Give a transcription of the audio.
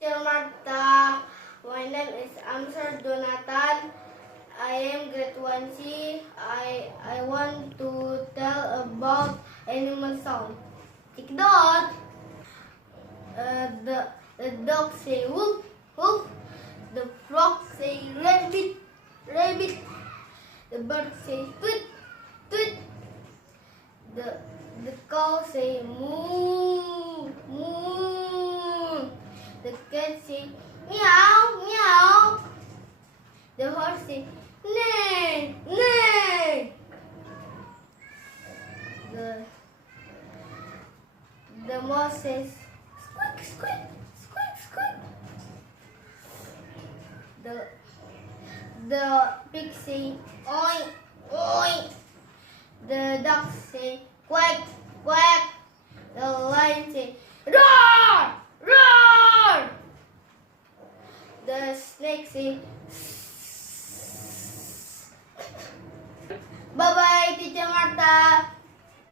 Teacher Martha, my name is Amsar Jonathan. I am grade 1C. I want to tell about animal sound. Tick dog. The dog say whoop whoop. The frog say rabbit rabbit. The bird say tweet tweet. The cow say moo moo. The cat say meow meow. The horse say neigh neigh. The mouse says squeak squeak squeak squeak. The pig say oink oink. The duck say quack quack. The lion say roar roar. The snake say bye bye, Teacher Martha.